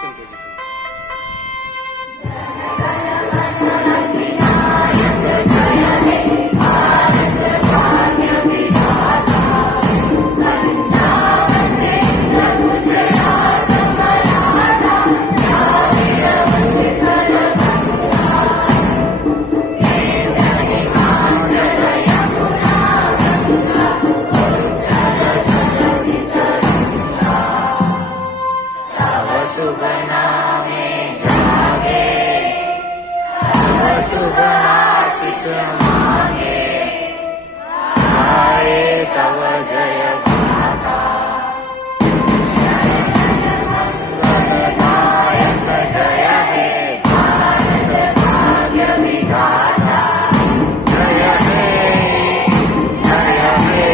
Attention position. शुभ नामे जागे, शुभ आशीष मांगे, आए तव जय गाथा, मंगलदायक जय हे भारत भाग्य विधाता, जय हे जय हे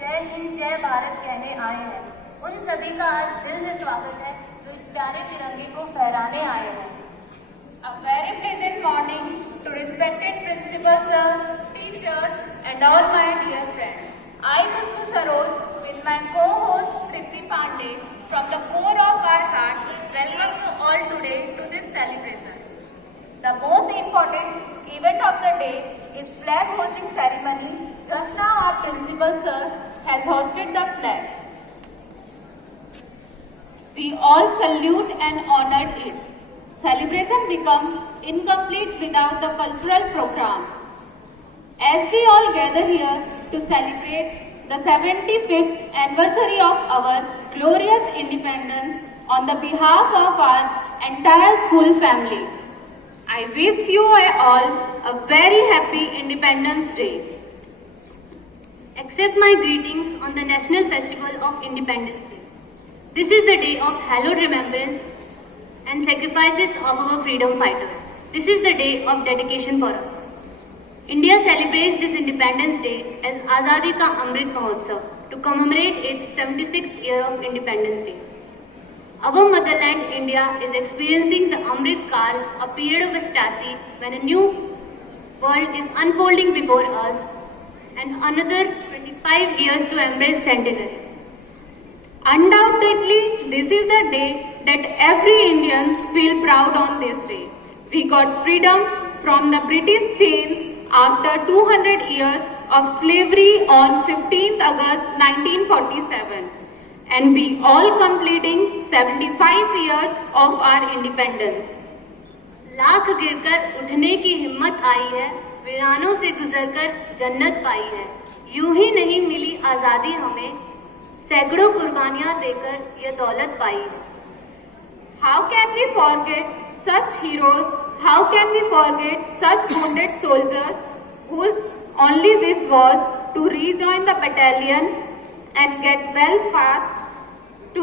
जय हे जय भारत कहने आए हैं। उन सभी का आज दिल से स्वागत है जो इस प्यारे तिरंगे को फहराने आए हैं। A very pleasant morning to respected principal sir, teachers and all my dear friends. I, Mr. Saroj, with my co-host Priti Pandey, from the core of our heart, welcome you all today to this celebration. The most important event of the day is flag hosting ceremony. Just now our principal sir has hosted the flag. We all salute and honored it. Celebration becomes incomplete without the cultural program. As we all gather here to celebrate the 75th anniversary of our glorious independence on the behalf of our entire school family, I wish you all a very happy Independence Day. Accept my greetings on the National Festival of Independence Day. This is the day of hallowed remembrance and sacrifices of our freedom fighters. This is the day of dedication for us. India celebrates this Independence Day as Azadi Ka Amrit Mahotsav to commemorate its 76th year of Independence Day. Our motherland India is experiencing the Amrit Kal, a period of ecstasy when a new world is unfolding before us and another 25 years to embrace centenary. Undoubtedly, this is the day that every Indian feel proud on this day. We got freedom from the British chains after 200 years of slavery on 15th August 1947, and we all completing 75 years of our independence. Lakh गिरकर उठने की हिम्मत आई है, वीरानों से गुजरकर जन्नत पाई है। यूं ही नहीं मिली आजादी हमें, सैकड़ों कुर्बानियां देकर ये दौलत पाई है। How can we forget such heroes? How can we forget such wounded soldiers whose only wish was to rejoin the battalion and get well fast to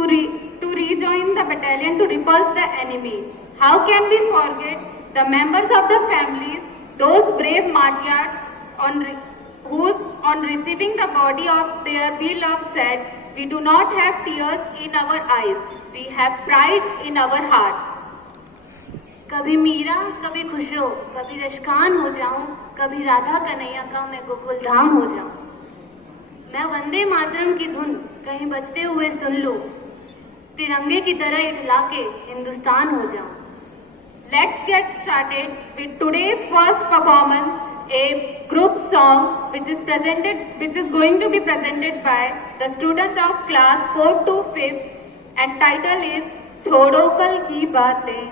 rejoin the battalion to repulse the enemy? How can we forget the members of the families, those brave martyrs whose on receiving the body of their beloved said, "We do not have tears in our eyes, we have pride in our hearts." कभी मीरा, कभी खुशरो, कभी रशकान हो जाऊं, कभी राधा कन्हैया का मैं गोकुल धाम हो जाऊं। मैं वंदे मातरम की धुन कहीं बजते हुए सुन लूं, तिरंगे की तरह इठला के हिंदुस्तान हो जाऊं। Let's get started with today's first performance, a group song which is going to be presented by the student of class 4th to 5th and title is छोड़ो कल की बातें।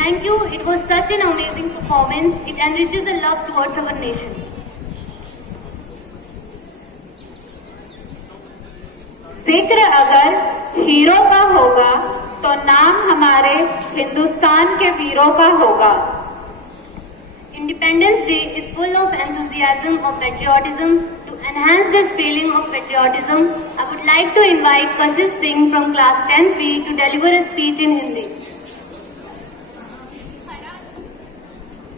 Thank you. It was such an amazing performance. It enriches the love towards our nation. जिक्र अगर hero का होगा तो नाम हमारे हिंदुस्तान के वीरों का होगा। Independence Day is full of enthusiasm of patriotism. To enhance this feeling of patriotism, I would like to invite Kashish Singh from class 10C to deliver a speech in Hindi.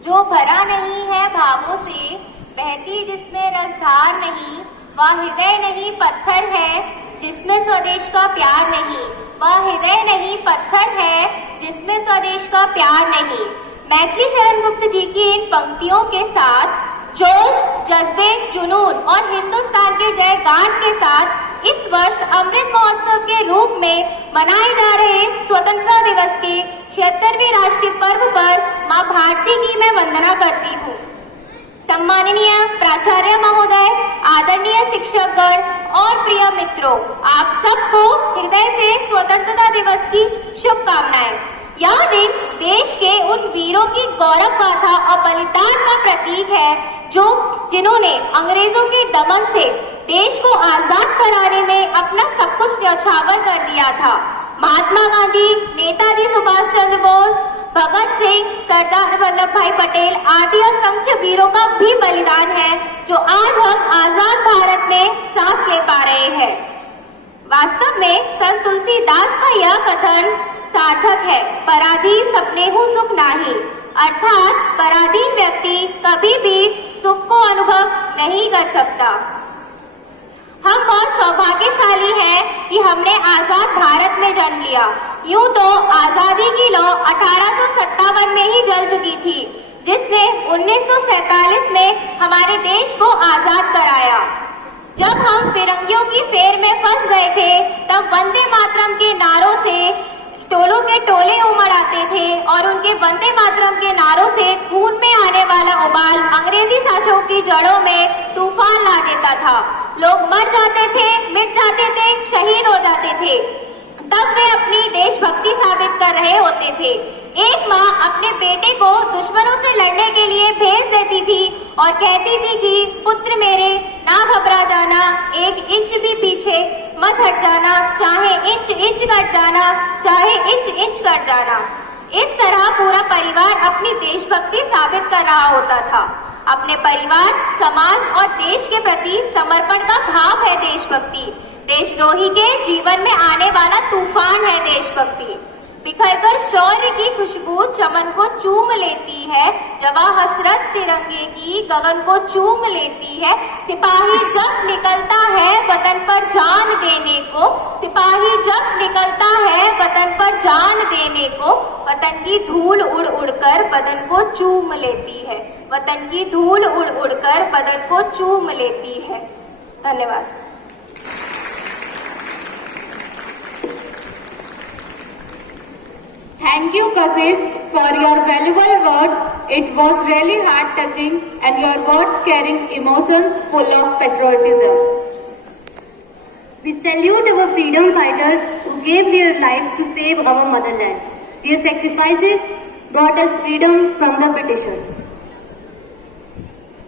जो भरा नहीं है भावों से, बहती जिसमें रसधार नहीं, वह हृदय नहीं पत्थर है जिसमें स्वदेश का प्यार नहीं। वह हृदय नहीं पत्थर है जिसमें स्वदेश का प्यार नहीं। मैथिली शरण गुप्त जी की इन पंक्तियों के साथ जोश, जज्बे, जुनून और हिंदुस्तान के जय गान के साथ इस वर्ष अमृत महोत्सव के रूप में मनाए जा रहे स्वतंत्रता दिवस के 76वें राष्ट्रीय पर्व पर मां भारती की मैं वंदना करती हूँ। सम्माननीय प्राचार्य महोदय, आदरणीय शिक्षकगण और प्रिय मित्रों, आप सबको हृदय से स्वतंत्रता दिवस की शुभकामनाएं। यह दिन देश के उन वीरों की गौरव गाथा और बलिदान का प्रतीक है जिन्होंने अंग्रेजों के दमन से देश को आजाद कराने में अपना सब कुछ न्यौछावर कर दिया था। महात्मा गांधी, नेताजी सुभाष चंद्र बोस, भगत सिंह, सरदार वल्लभ भाई पटेल आदि असंख्य वीरों का भी बलिदान है जो आज हम आजाद भारत में सांस ले पा रहे हैं। वास्तव में संत तुलसीदास का यह कथन सार्थक है, पराधीन सपनेहु सुख नाही, अर्थात पराधीन व्यक्ति कभी भी सुख को अनुभव नहीं कर सकता। हम बहुत सौभाग्यशाली हैं कि हमने आजाद भारत में जन्म लिया। यूं तो आजादी की लौ 1857 में ही जल चुकी थी, जिसने 1947 में हमारे देश को आजाद कराया। जब हम फिरंगियों की फेर में फंस गए थे, तब वंदे मातरम के नारों से टोलों के टोले उमड़ आते थे और उनके वंदे मातरम के नारों से खून में आने वाला उबाल अंग्रेजी शासकों की जड़ों में तूफान ला देता था। लोग मर जाते थे, मिट जाते थे, शहीद हो जाते थे। तब वे अपनी देशभक्ति साबित कर रहे होते थे। एक माँ अपने बेटे को दुश्मनों से लड़ने के लिए भेज देती थी और कहती थी कि पुत्र मेरे, ना घबरा जाना, एक इंच भी पीछे मत हट जाना, चाहे इंच इंच कट जाना, चाहे इंच इंच कट जाना। इस तरह पूरा परिवार अपनी देशभक्ति साबित कर रहा होता था। अपने परिवार, समाज और देश के प्रति समर्पण का भाव है देशभक्ति। देशद्रोही के जीवन में आने वाला तूफान है देशभक्ति। बिखरकर शौर्य की खुशबू चमन को चूम लेती है, जवां हसरत तिरंगे की गगन को चूम लेती है। सिपाही जब निकलता है वतन पर जान देने को, सिपाही जब निकलता है वतन पर जान देने को, वतन की धूल उड़ उड़कर बदन को चूम लेती है, वतन की धूल उड़ उड़कर बदन को चूम लेती है। धन्यवाद। Thank you, Kashish, for your valuable words. It was really heart-touching and your words carrying emotions full of patriotism. We salute our freedom fighters who gave their lives to save our motherland. Their sacrifices brought us freedom from the Britishers.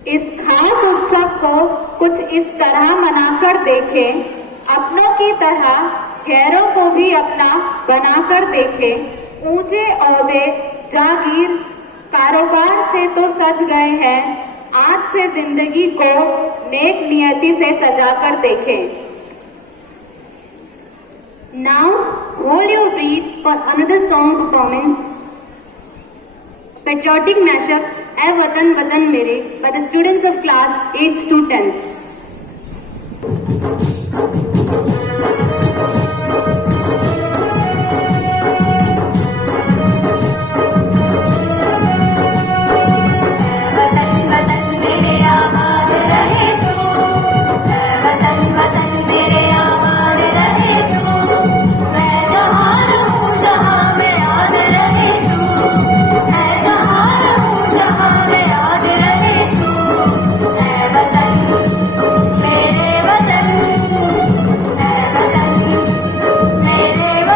इस खास उत्सव को कुछ इस तरह मनाकर देखें, अपनों की तरह गैरों को भी अपना बनाकर देखें। ऊंचे ओहदे, जागीर, कारोबार से तो सज गए हैं, आज से जिंदगी को नेक नियति से सजाकर देखें। Now, hold your breath for another song performance. Patriotic mashup, "Ae Watan Watan Mere" by the students of class 8th to 10th. मेरे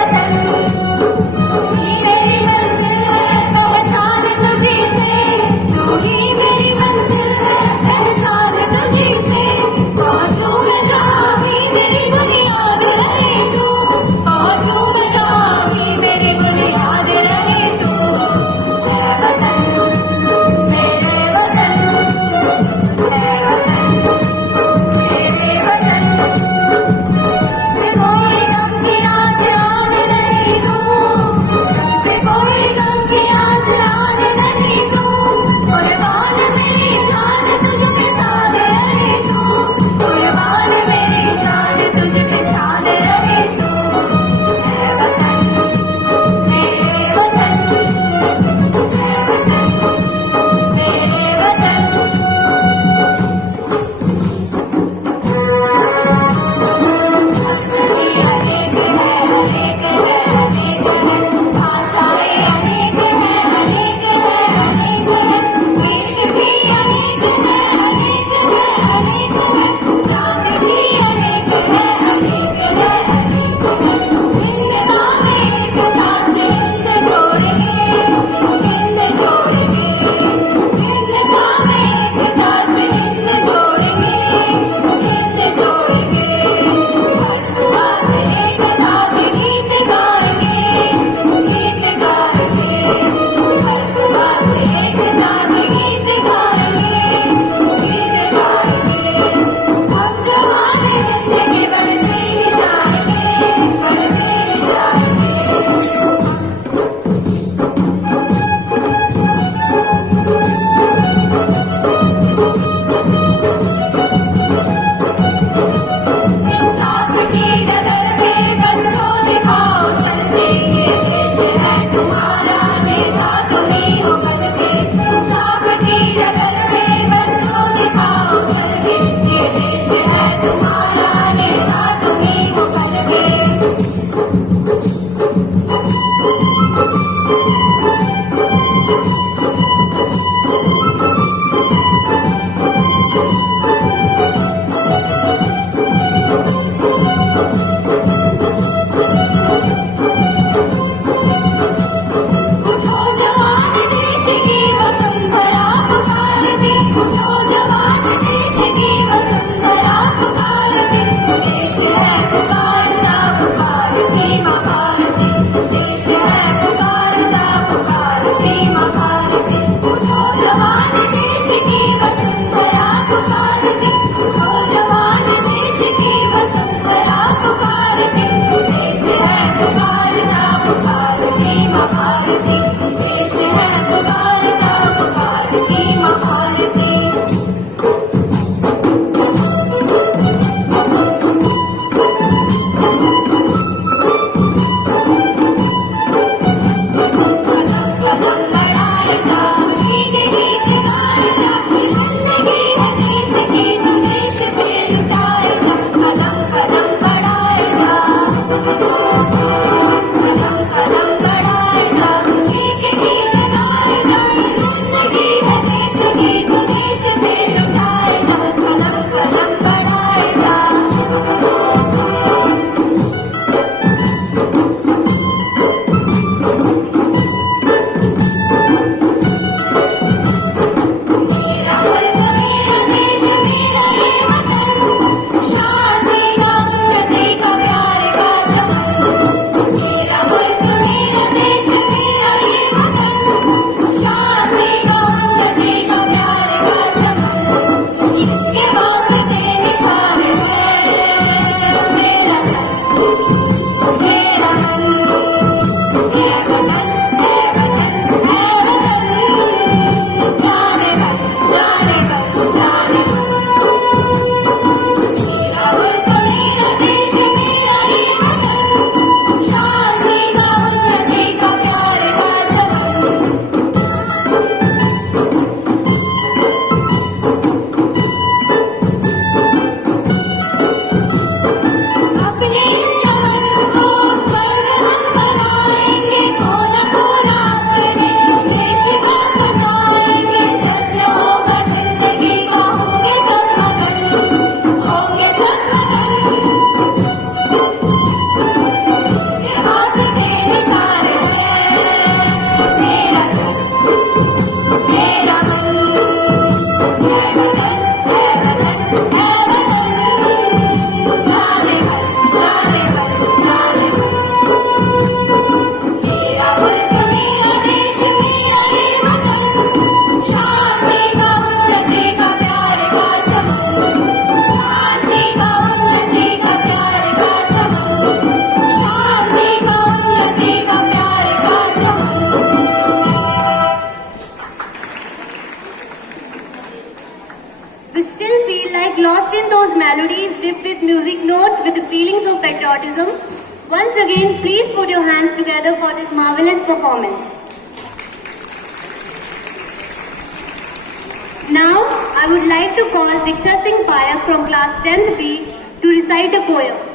in those melodies dipped with music notes with the feelings of patriotism. Once again, please put your hands together for this marvelous performance. Now, I would like to call Diksha Singh Payak from class 10th B to recite a poem.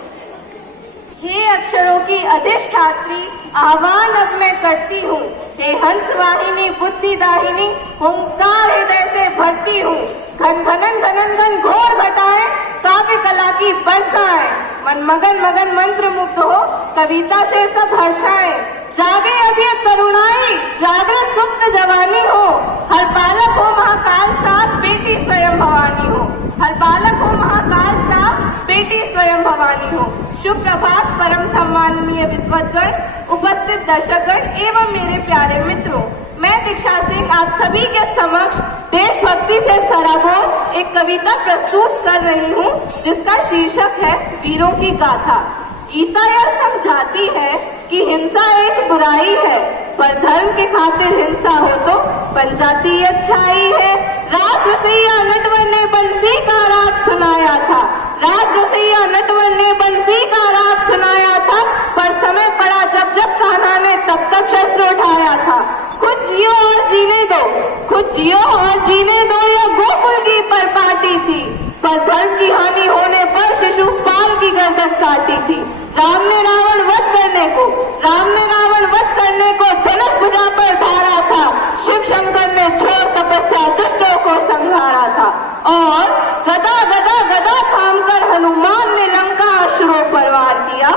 हे अक्षरों की अधिष्ठात्री, आह्वान अब मैं करती हूँ। हे हंस वाहिनी बुद्धि दाहिनी, हुंकार हृदय से भरती हूँ। घन घनन घनन घन घोर घटाएं, काव्य कला की बरसाएं। मन मगन मगन मंत्र मुग्ध हो, कविता से सब हर्षाएं। जागे अब ये तरुणाई, जागृत सुप्त जवानी हो। हर बालक हो महाकाल साथ, बेटी स्वयं भवानी हो। हर बालक हो महाकाल साथ, बेटी स्वयं भवानी हो। शुभ प्रभात परम सम्माननीय विद्वद्गण, उपस्थित दर्शकगण एवं मेरे प्यारे मित्रों। मैं दीक्षा सिंह आप सभी के समक्ष देशभक्ति से सराबोर एक कविता प्रस्तुत कर रही हूँ, जिसका शीर्षक है वीरों की गाथा। गीता यह समझाती है कि हिंसा एक बुराई है, पर धर्म की खातिर हिंसा हो तो बन जाती अच्छाई है। रास रसैया नटवर ने बंसी का राग सुनाया था, रास रसैया नटवर ने बंसी का राग सुनाया था, पर समय पड़ा जब जब कान्हा ने तब तब शस्त्र उठाया था। खुद जियो और जीने दो, खुद जियो और जीने दो, यह गोकुल की परपाटी थी, पर धर्म की हानि होने पर शिशुपाल की गर्दन काटी थी। राम ने रावण वध करने को, राम ने रावण वध करने को धनुष भुजा पर धारा था। शिव शंकर ने छोड़ तपस्या दुष्टों को संहारा था। और गदा गदा गदा थामकर हनुमान ने लंका असुरों पर वार किया।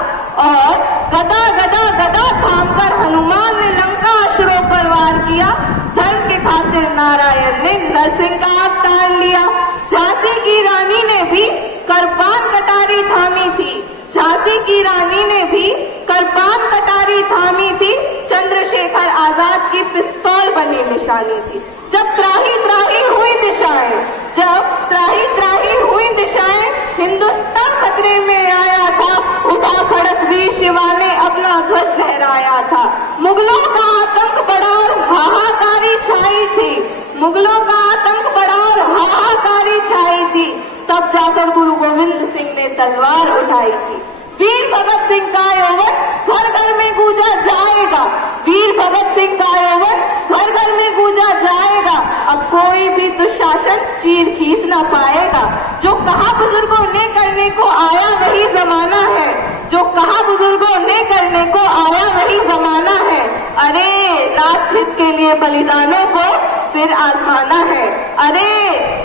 और गदा गदा गदा थामकर हनुमान ने लंका असुरों पर वार किया। धर्म के खातिर नारायण ने नरसिंह का अवतार लिया। झांसी की रानी ने भी करपान कटारी थामी थी, झांसी की रानी ने भी करपान कटारी थामी थी। चंद्रशेखर आजाद की पिस्तौल बनी निशानी थी। जब त्राही त्राही हुई दिशाएं, जब त्राही त्राही हुई दिशाएं, हिंदुस्तान खतरे में आया था। उठा खड़क वीर शिवा ने अपना ध्वज लहराया था। मुगलों का आतंक बढ़ा और हाहाकारी छाई थी, मुगलों का आतंक बढ़ा और हाहाकारी छाई थी। तब जाकर गुरु गोविंद सिंह ने तलवार उठाई थी। वीर भगत सिंह का यौवन घर घर में गूंजा जाएगा, वीर भगत सिंह का यौवन घर घर में गूंजा जाएगा। अब कोई भी दुशासन चीर खींच ना पाएगा। जो कहा बुजुर्गों ने करने को आया वही जमाना है, जो कहा बुजुर्गों ने करने को आया वही जमाना है। अरे राष्ट्रहित के लिए बलिदानों को फिर आजमाना है, अरे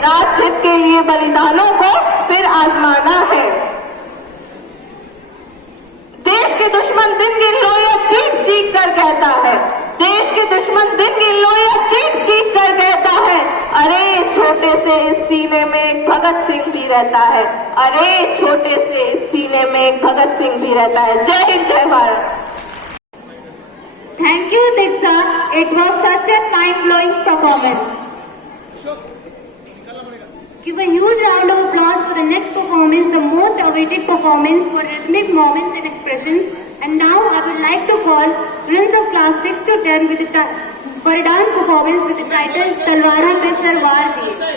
राष्ट्रहित के लिए बलिदानों को फिर आजमाना है। देश के दुश्मन दिन गिन लो या चीख चीख कर कहता है, देश के दुश्मन दिन गिन लो या चीख चीख कर कहता है। अरे छोटे से इस सीने में एक भगत सिंह भी रहता है, अरे छोटे से इस सीने में एक भगत सिंह भी रहता है। जय हिंद, जय Bharat. Thank you, Diksha. It was such a mind-blowing performance. Give a huge round of applause for the next performance, the most awaited performance for rhythmic moments and expressions. And now I would like to call students of class 6 to 10 for a dance performance with the title Talwara Pe Sarwar Diye.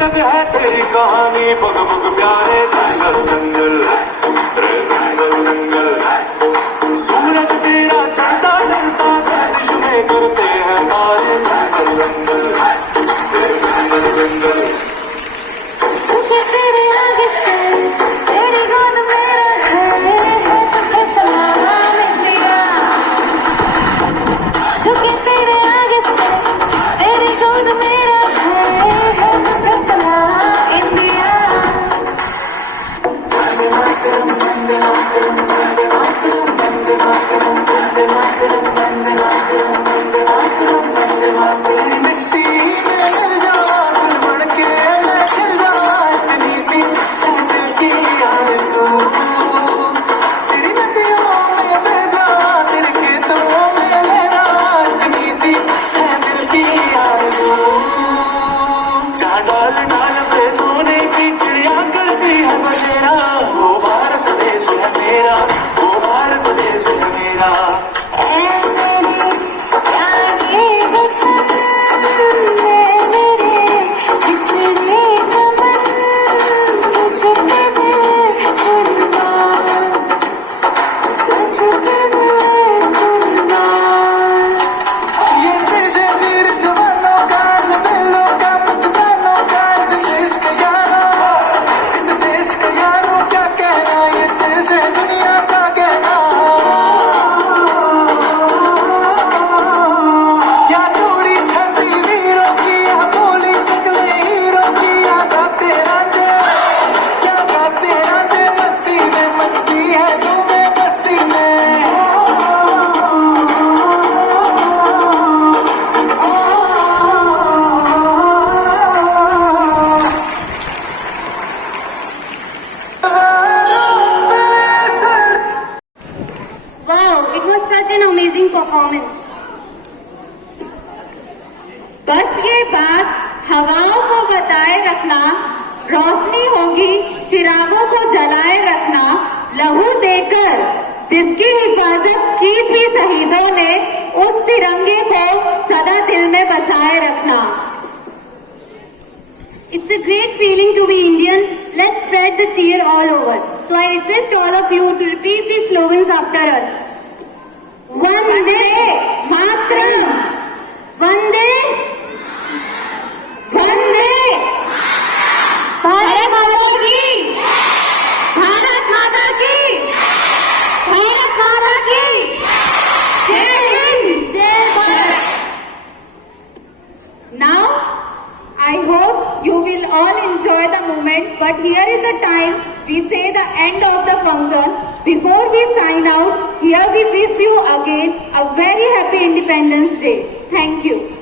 अलग है तेरी कहानी, bug bug प्यारे जंगल जंगल जंगल जंगल। सूरज तेरा चलता डरता गर्दिश में करते हैं तारे जंगल जंगल जंगल जंगल। झुके तेरे आगे से तेरी गोद मेरा घर है, तुझे सलाम इंडिया। झुके तेरे आगे से तेरी गोद मेरा घर है, तुझे सलाम इंडिया। मिट्टी में मिल जा बन के मैं चल जा, इतनी सी है दिल की आरज़ू। तेरी नदियों में बह जा, तेरे खेतों में लहरा, इतनी सी है दिल की आरज़ू। जहाँ डाल डाल पे सोने की चिड़िया करती है बसेरा, वो भारत देश है मेरा, वो भारत देश है मेरा। ये देश है वीर जवानों का, लबेलों का, मस्तानों का, इस देश का यारा, इस देश का यारों क्या कहना, ये देश है दुनिया का कहना। क्या दूरी छठी वीरों की, या बोली शक्लें हीरों की, या गाते रांझे, क्या गाते रांझे मस्ती में, मस्ती है तुम्हें मस्ती में। Wow, it was such an amazing performance. बस ये बात हवाओं को बताए रखना, रोशनी होगी चिरागों को जलाए रखना, लहू देकर जिसकी हिफाजत की थी शहीदों ने, उस तिरंगे को सदा दिल में बसाए रखना। It's a great feeling to be Indian. Let's spread the cheer all over. So I request all of you to repeat these slogans after us. Vande Mataram, Vande Vande Bharat माता की, भारत माता की, भारत माता की जय Hind, Jai Bharat. Now, I hope you will all enjoy the moment, but here is the time we say the end of the function. Before we sign out, here we wish you again a very happy Independence Day. Thank you.